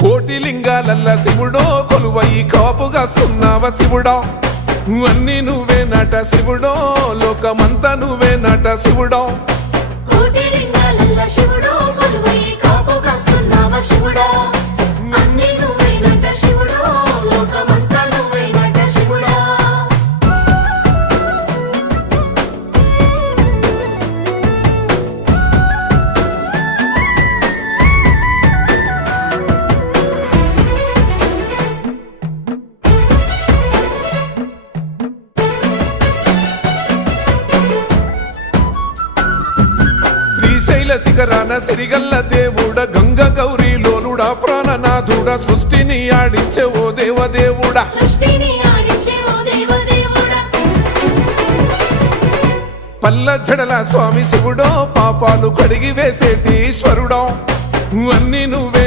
కోటి లింగాలల్ల శివుడో కొలువై కాపుగాస్తున్నావ శివుడా అన్ని నువ్వే నట శివుడో లోకమంతా నువ్వే నట శివుడో కోటి లింగాలల్ల శివుడో కొలువై కాపుగాస్తున్నావ శివుడా అన్ని నువ్వే నట శివుడో లోకమంతా నువ్వే నట శివుడా శ్రీశైల శిఖరాన సిరిగల్ల దేవుడ గంగ గౌరీ లోలుడా ప్రాణనాథుడ సృష్టిని ఆడించే ఓ దేవదేవుడా సృష్టిని ఆడించే ఓ దేవదేవుడా పల్ల జడల స్వామి శివుడో పాపాలు కడిగి వేసేటి ఈశ్వరుడో అన్ని నువ్వే